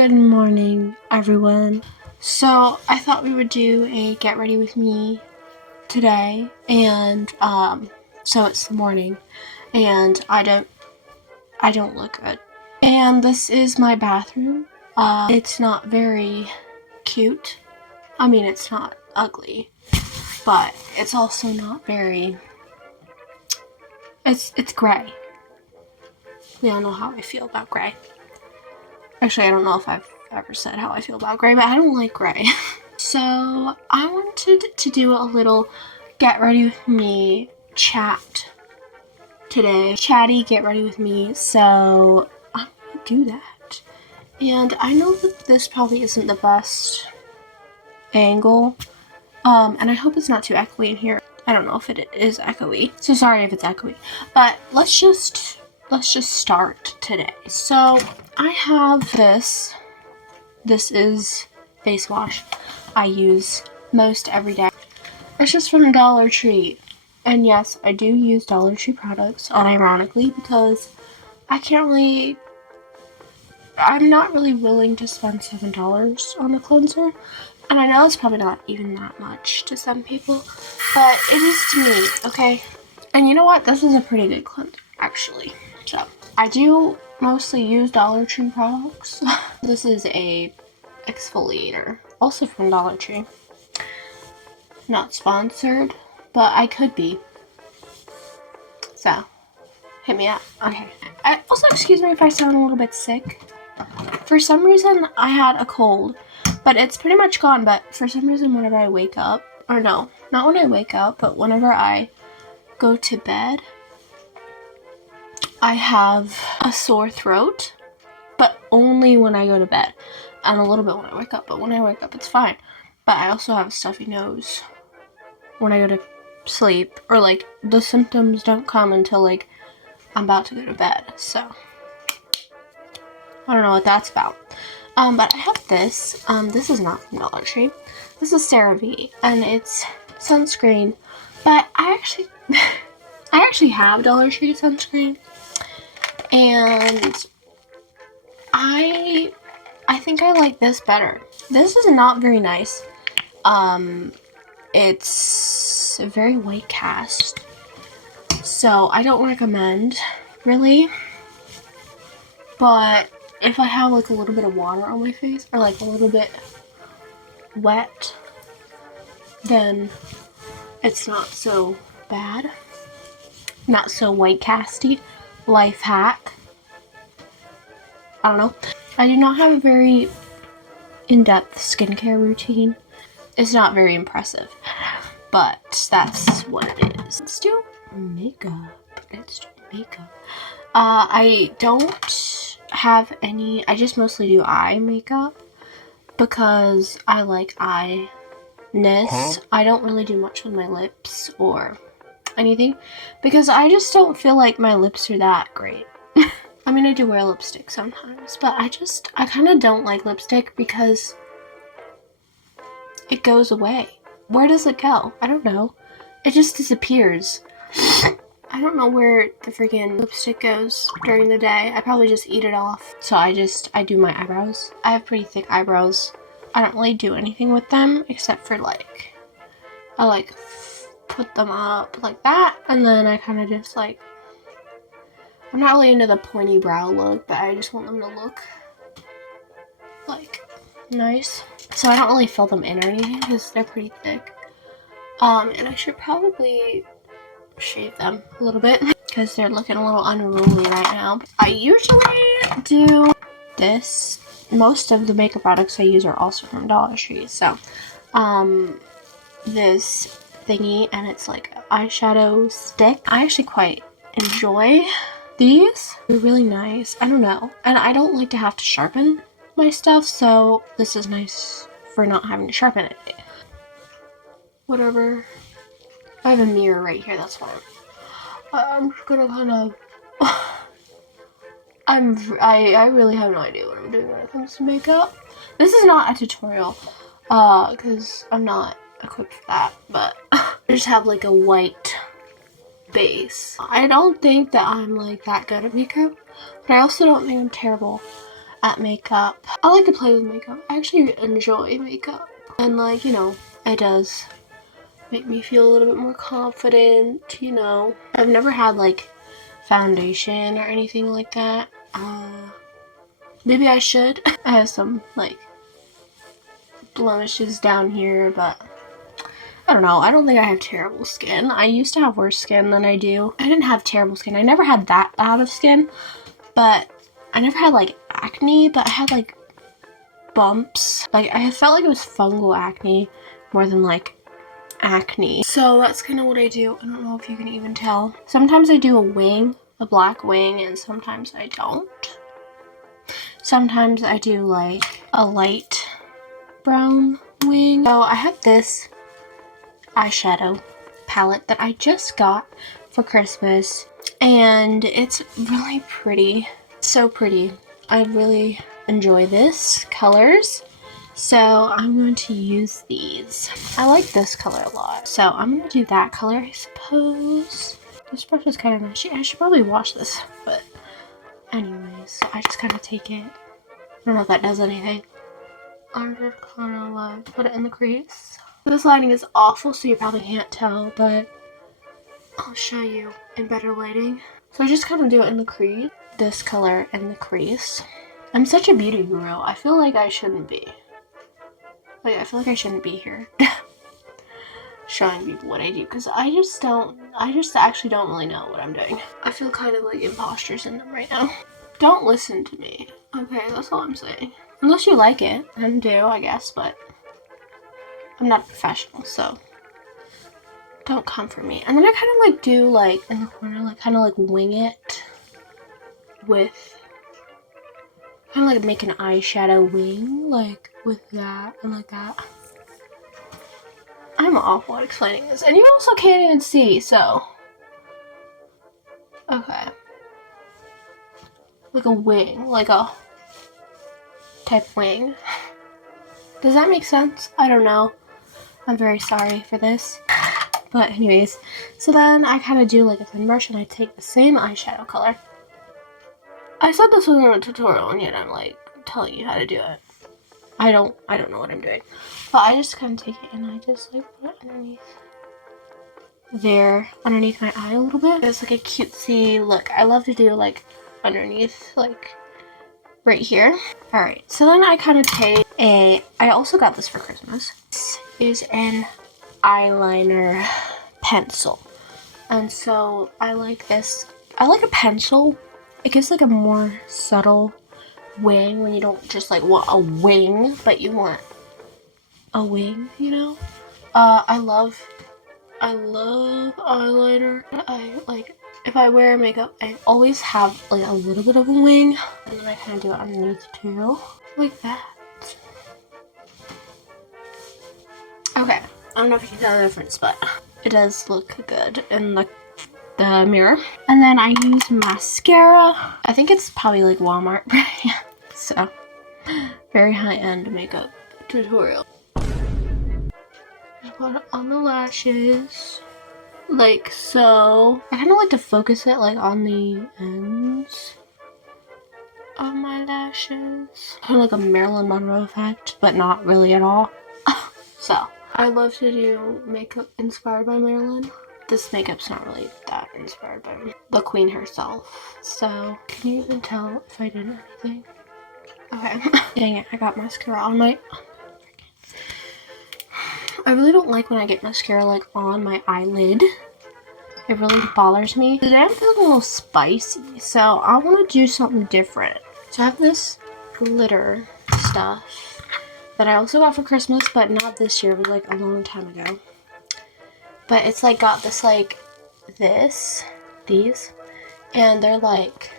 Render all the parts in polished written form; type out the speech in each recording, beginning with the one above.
Good morning, everyone. So I thought we would do a get ready with me today, and so it's the morning, and I don't look good. And this is my bathroom. It's not very cute. I mean, it's not ugly, but it's also not very. It's gray. We all know how I feel about gray. Actually, I don't know if I've ever said how I feel about gray, but I don't like gray. So I wanted to do a little get ready with me chat today. Chatty, get ready with me. So I'm gonna do that. And I know that this probably isn't the best angle. And I hope it's not too echoey in here. I don't know if it is echoey. So sorry if it's echoey. But let's just start today. So I have this. This is face wash I use most every day. It's just from Dollar Tree. And yes, I do use Dollar Tree products, unironically, because I'm not really willing to spend $7 on a cleanser. And I know it's probably not even that much to some people, but it is to me, okay? And you know what? This is a pretty good cleanser, actually. So, I do mostly use Dollar Tree products. This is a exfoliator, also from Dollar Tree. Not sponsored, but I could be. So, hit me up. Okay. Also, excuse me if I sound a little bit sick. For some reason, I had a cold, but it's pretty much gone. But for some reason, whenever I wake up, or no, not when I wake up, but whenever I go to bed, I have a sore throat, but only when I go to bed, and a little bit when I wake up. But when I wake up, it's fine. But I also have a stuffy nose when I go to sleep, or like the symptoms don't come until like I'm about to go to bed. So I don't know what that's about. But I have this. This is not from Dollar Tree. This is CeraVe, and it's sunscreen. But I actually have Dollar Tree sunscreen, and I think I like this better. This is not very nice. It's a very white cast, so I don't recommend, really. But if I have like a little bit of water on my face, or like a little bit wet, then it's not so bad. Not so white casty. Life hack. I don't know. I do not have a very in-depth skincare routine. It's not very impressive, but that's what it is. Let's do makeup. I don't have any. I just mostly do eye makeup because I like eye-ness. I don't really do much with my lips or anything because I just don't feel like my lips are that great. I mean, I do wear lipstick sometimes, but I kind of don't like lipstick because it goes away. Where does it go? I don't know. It just disappears. I don't know where the freaking lipstick goes during the day. I probably just eat it off. So I do my eyebrows. I have pretty thick eyebrows. I don't really do anything with them except for like, I like put them up like that, and then I kind of just like, I'm not really into the pointy brow look, but I just want them to look like nice. So I don't really fill them in or anything because they're pretty thick. And I should probably shave them a little bit because they're looking a little unruly right now. I usually do this. Most of the makeup products I use are also from Dollar Tree. So, this thingy, and it's like an eyeshadow stick. I actually quite enjoy these. They're really nice. I don't know. And I don't like to have to sharpen my stuff, so this is nice for not having to sharpen it. Whatever. I have a mirror right here, that's why I'm just gonna kind of I really have no idea what I'm doing when it comes to makeup. This is not a tutorial, because I'm not equipped for that, but I just have like a white base. I don't think that I'm like that good at makeup, but I also don't think I'm terrible at makeup. I like to play with makeup. I actually enjoy makeup. And like, you know, it does make me feel a little bit more confident, you know. I've never had like foundation or anything like that. Maybe I should. I have some like blemishes down here, but I don't know. I don't think I have terrible skin. I used to have worse skin than I do. I didn't have terrible skin. I never had that bad of skin, but I never had like acne, but I had like bumps. Like I felt like it was fungal acne more than like acne. So that's kind of what I do. I don't know if you can even tell. Sometimes I do a wing, a black wing, and sometimes I don't. Sometimes I do like a light brown wing. So I have this eyeshadow palette that I just got for Christmas, and it's really pretty. So pretty. I really enjoy this colors. So I'm going to use these. I like this color a lot. So I'm going to do that color, I suppose. This brush is kind of messy. I should probably wash this, but anyways, so I just kind of take it. I don't know if that does anything. I'm just kind of like put it in the crease. This lighting is awful, so you probably can't tell, but I'll show you in better lighting. So I just kind of do it in the crease. This color in the crease. I'm such a beauty guru. I feel like I shouldn't be. Like, I feel like I shouldn't be here showing people what I do, because I just actually don't really know what I'm doing. I feel kind of like imposter syndrome right now. Don't listen to me. Okay, that's all I'm saying. Unless you like it, and do, I guess, but I'm not a professional, so don't come for me. And then I kind of like do like in the corner, like kind of like wing it with kind of like make an eyeshadow wing, like with that and like that. I'm awful at explaining this, and you also can't even see, so okay. Like a wing, like a type wing. Does that make sense? I don't know. I'm very sorry for this. But anyways, so then I kind of do like a thin brush and I take the same eyeshadow color. I said this was in a tutorial and yet I'm like telling you how to do it. I don't know what I'm doing. But I just kind of take it and I just like put it underneath there, underneath my eye a little bit. It's like a cutesy look. I love to do like underneath, like right here. Alright, so then I kind of take I also got this for Christmas. This is an eyeliner pencil. And so I like this. I like a pencil. It gives like a more subtle wing when you don't just like want a wing, but you want a wing, you know? I love eyeliner. I like, if I wear makeup, I always have like a little bit of a wing, and then I kind of do it underneath too, like that. Okay, I don't know if you can tell the difference, but it does look good in the mirror. And then I use mascara. I think it's probably like Walmart brand. So, very high-end makeup tutorial. Just put it on the lashes, like so. I kind of like to focus it like on the ends of my lashes. Kind of like a Marilyn Monroe effect, but not really at all. So, I love to do makeup inspired by Marilyn. This makeup's not really that inspired by the queen herself. So, can you even tell if I did anything? Okay. Dang it, I got mascara on my... I really don't like when I get mascara like on my eyelid. It really bothers me. Today I'm feeling a little spicy, so I want to do something different. So I have this glitter stuff that I also got for Christmas, but not this year. It was like a long time ago. But it's like got this like these, and they're like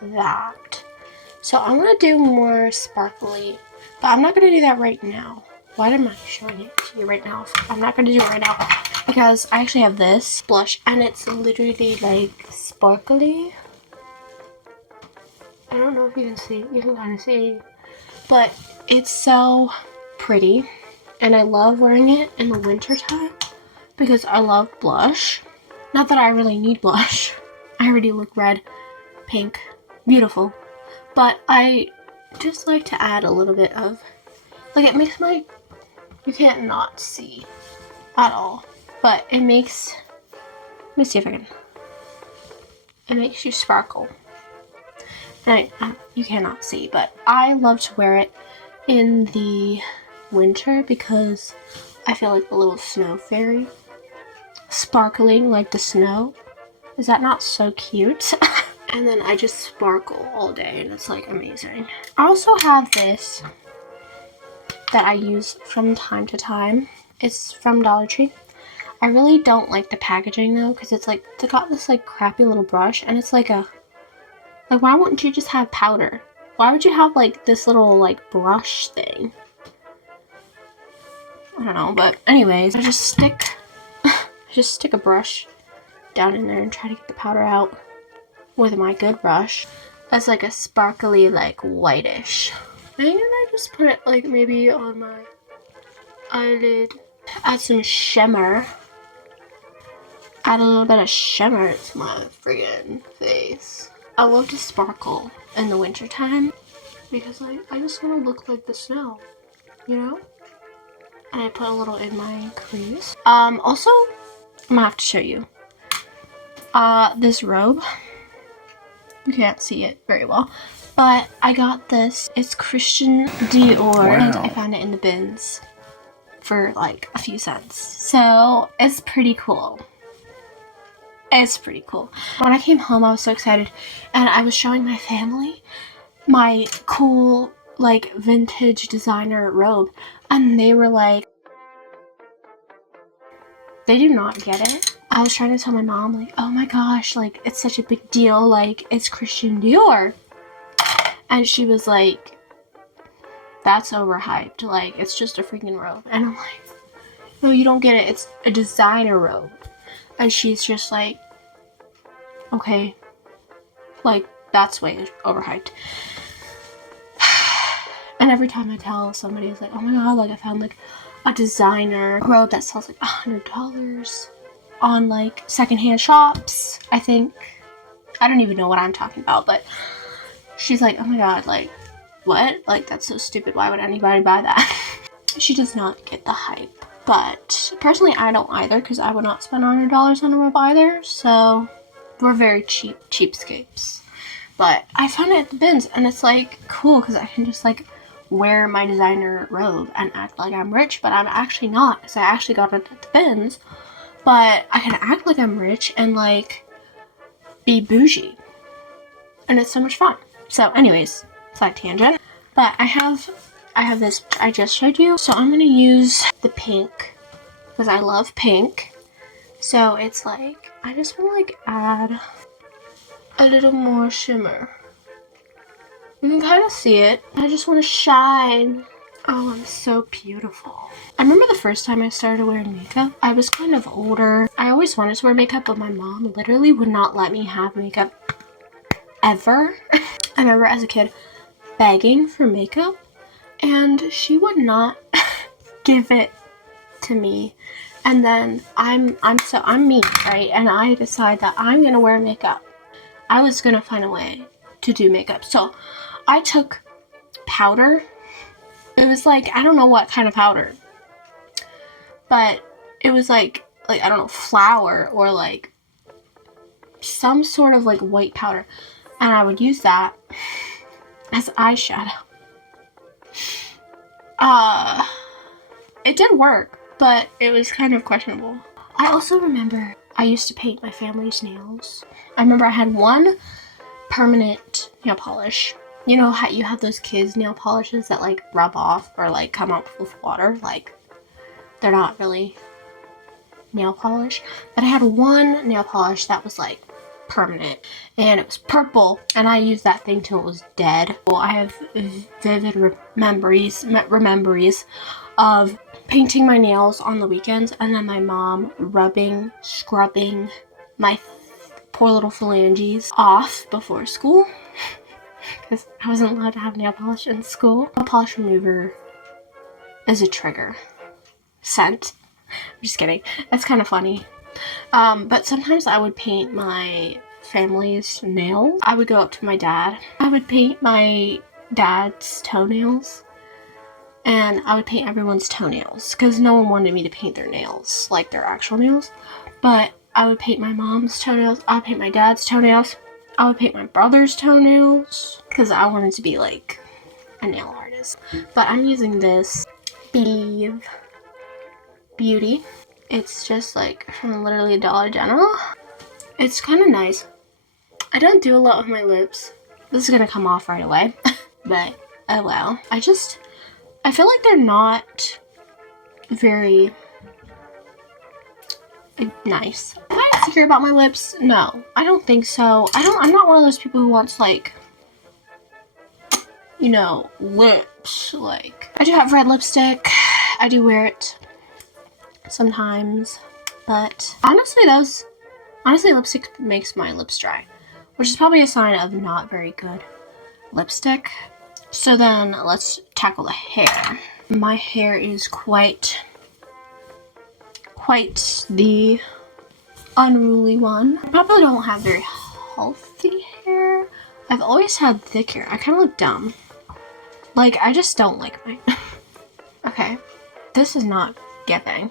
that. So I'm gonna do more sparkly, but I'm not gonna do that right now. Why am I showing it to you right now? I'm not gonna do it right now because I actually have this blush and it's literally like sparkly. I don't know if you can see, you can kind of see, but it's so pretty and I love wearing it in the winter time because I love blush. Not that I really need blush. I already look red, pink, beautiful but I just like to add a little bit of, like, it makes my, you can't not see at all, but it makes, let me see if I can, it makes you sparkle. And you cannot see, but I love to wear it in the winter because I feel like a little snow fairy, sparkling like the snow. Is that not so cute? And then I just sparkle all day and it's like amazing. I also have this that I use from time to time. It's from Dollar Tree. I really don't like the packaging though, because it's like, they got this like crappy little brush and it's like like why wouldn't you just have powder? Why would you have like this little like brush thing? I don't know, but anyways, I just stick a brush down in there and try to get the powder out with my good brush as like a sparkly like whitish. And then I just put it like maybe on my eyelid. Add some shimmer. Add a little bit of shimmer to my friggin' face. I love to sparkle in the wintertime because I just want to look like the snow, you know? And I put a little in my crease. Also, I'm gonna have to show you. This robe. You can't see it very well, but I got this. It's Christian Dior, and I found it in the bins for like a few cents. So it's pretty cool. It's pretty cool. When I came home, I was so excited, and I was showing my family my cool like vintage designer robe, and they were like, they do not get it. I was trying to tell my mom, like, oh my gosh, like, it's such a big deal, like, it's Christian Dior. And she was like, that's overhyped, like, it's just a freaking robe. And I'm like, no, you don't get it, it's a designer robe. And she's just like, okay, like, that's way overhyped. And every time I tell somebody, it's like, oh my god, like, I found, like, a designer robe that sells, like, $100 on, like, secondhand shops, I think. I don't even know what I'm talking about, but she's like, oh my god, like, what? Like, that's so stupid. Why would anybody buy that? She does not get the hype. But personally, I don't either, because I would not spend $100 on a robe either. So we're very cheapskates. But I found it at the bins, and it's like cool because I can just like wear my designer robe and act like I'm rich, but I'm actually not, because I actually got it at the bins. But I can act like I'm rich and like be bougie, and it's so much fun. So anyways, side tangent. But I have this I just showed you, so I'm gonna use the pink because I love pink. So it's like, I just want to like add a little more shimmer. You can kind of see it. I just want to shine. Oh, I'm so beautiful. I remember the first time I started wearing makeup, I was kind of older. I always wanted to wear makeup, but my mom literally would not let me have makeup ever. I remember as a kid begging for makeup, and she would not give it to me. And then I'm me, right? And I decide that I'm gonna wear makeup. I was gonna find a way to do makeup. So I took powder. It was like, I don't know what kind of powder, but it was like I don't know, flour or like some sort of like white powder, and I would use that as eyeshadow. It did work, but it was kind of questionable. I also remember I used to paint my family's nails. I remember I had one permanent nail polish. You know how you have those kids' nail polishes that like rub off or like come out with water? Like, they're not really nail polish. But I had one nail polish that was like permanent, and it was purple, and I used that thing till it was dead. Well, I have vivid memories of painting my nails on the weekends, and then my mom scrubbing my poor little phalanges off before school, because I wasn't allowed to have nail polish in school. Nail polish remover is a trigger. Scent. I'm just kidding. That's kind of funny. But sometimes I would paint my family's nails. I would go up to my dad. I would paint my dad's toenails. And I would paint everyone's toenails because no one wanted me to paint their nails, like their actual nails. But I would paint my mom's toenails. I would paint my dad's toenails. I would paint my brother's toenails because I wanted to be like a nail artist. But I'm using this Believe Beauty. It's just like from literally Dollar General. It's kind of nice. I don't do a lot with my lips. This is gonna come off right away. But oh well. I feel like they're not very nice. Am I insecure about my lips? No, I don't think so. I'm not one of those people who wants like, you know, lips. Like, I do have red lipstick. I do wear it sometimes. But honestly, lipstick makes my lips dry, which is probably a sign of not very good lipstick. So then let's tackle the hair. My hair is quite the unruly one. I probably don't have very healthy hair. I've always had thick hair. I kind of look dumb. Like, I just don't like mine. Okay, this is not giving.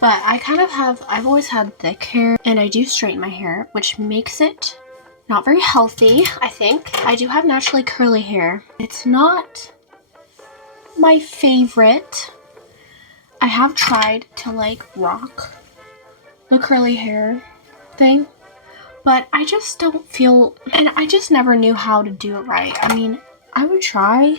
But I've always had thick hair, and I do straighten my hair, which makes it not very healthy, I think. I do have naturally curly hair. It's not my favorite. I have tried to like rock the curly hair thing, but I just don't feel, and I just never knew how to do it right. I mean, I would try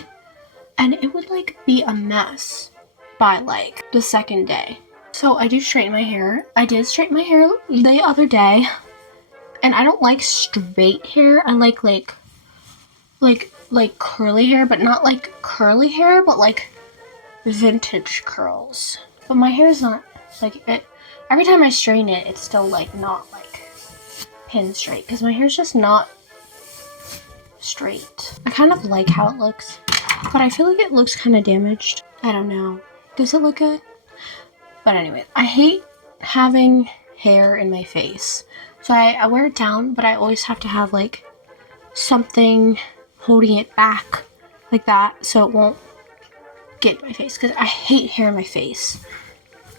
and it would like be a mess by like the second day. So I do straighten my hair. I did straighten my hair the other day. And I don't like straight hair. I like curly hair, but not like curly hair, but like vintage curls. But my hair is not like it. Every time I straighten it, it's still like not like pin straight because my hair's just not straight. I kind of like how it looks, but I feel like it looks kind of damaged. I don't know. Does it look good? But anyway, I hate having hair in my face. So I wear it down, but I always have to have like something holding it back like that so it won't get in my face because I hate hair in my face.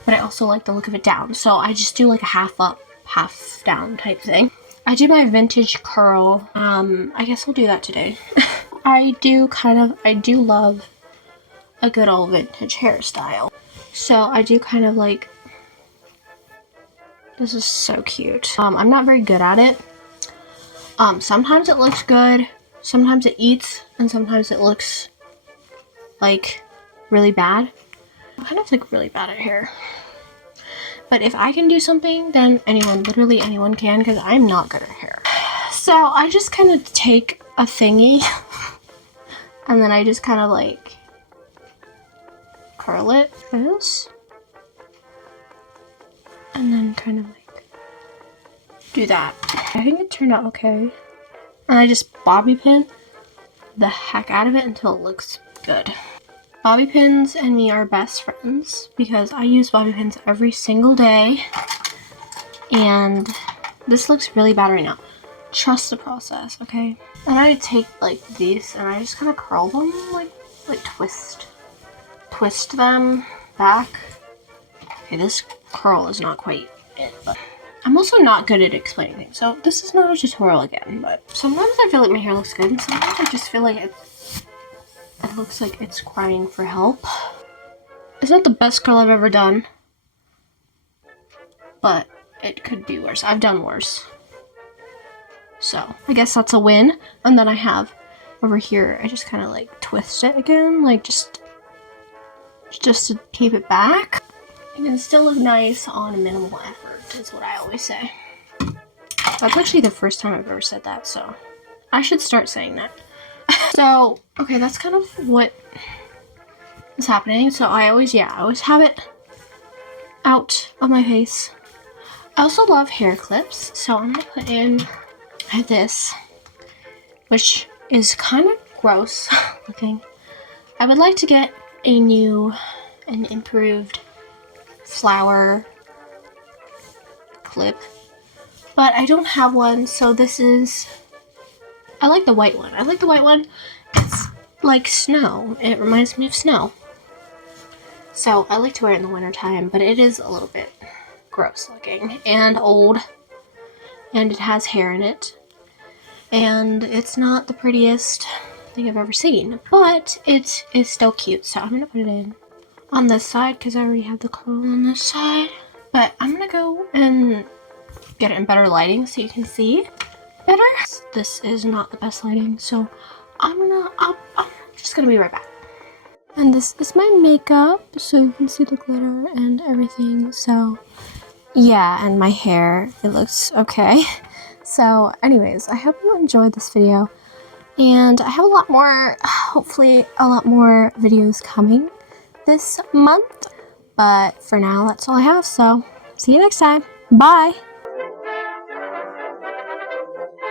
But I also like the look of it down. So I just do like a half up, half down type thing. I do my vintage curl. I guess I'll do that today. I do love a good old vintage hairstyle. So I do kind of like, this is so cute. I'm not very good at it. Sometimes it looks good, sometimes it eats, and sometimes it looks like really bad. I'm kind of like really bad at hair. But if I can do something, then literally anyone can, because I'm not good at hair. So I just kind of take a thingy and then I just kind of like curl it like this. And then kind of like do that. I think it turned out okay. And I just bobby pin the heck out of it until it looks good. Bobby pins and me are best friends because I use bobby pins every single day. And this looks really bad right now. Trust the process, okay? And I take like these and I just kind of curl them, like twist them back. Okay, this curl is not quite it, but I'm also not good at explaining things. So this is not a tutorial again, but sometimes I feel like my hair looks good and sometimes I just feel like it looks like it's crying for help. It's not the best curl I've ever done, but it could be worse. I've done worse. So I guess that's a win. And then I have over here, I just kind of like twist it again, like just to keep it back. It can still look nice on minimal effort, is what I always say. That's actually the first time I've ever said that, so I should start saying that. So, okay, that's kind of what is happening. So I always have it out of my face. I also love hair clips, so I'm gonna put in this, which is kind of gross looking. I would like to get an improved flower clip, but I don't have one, so this is, I like the white one. I like the white one. It's like snow. It reminds me of snow. So I like to wear it in the wintertime, but it is a little bit gross looking and old, and it has hair in it, and it's not the prettiest thing I've ever seen, but it is still cute. So I'm gonna put it in on this side because I already have the curl on this side, but I'm gonna go and get it in better lighting so you can see better. This is not the best lighting, so I'm just gonna be right back. And this is my makeup, so you can see the glitter and everything. So yeah, and my hair, it looks okay. So anyways, I hope you enjoyed this video, and I have a lot more, hopefully a lot more videos coming this month, but for now that's all I have. So see you next time. Bye.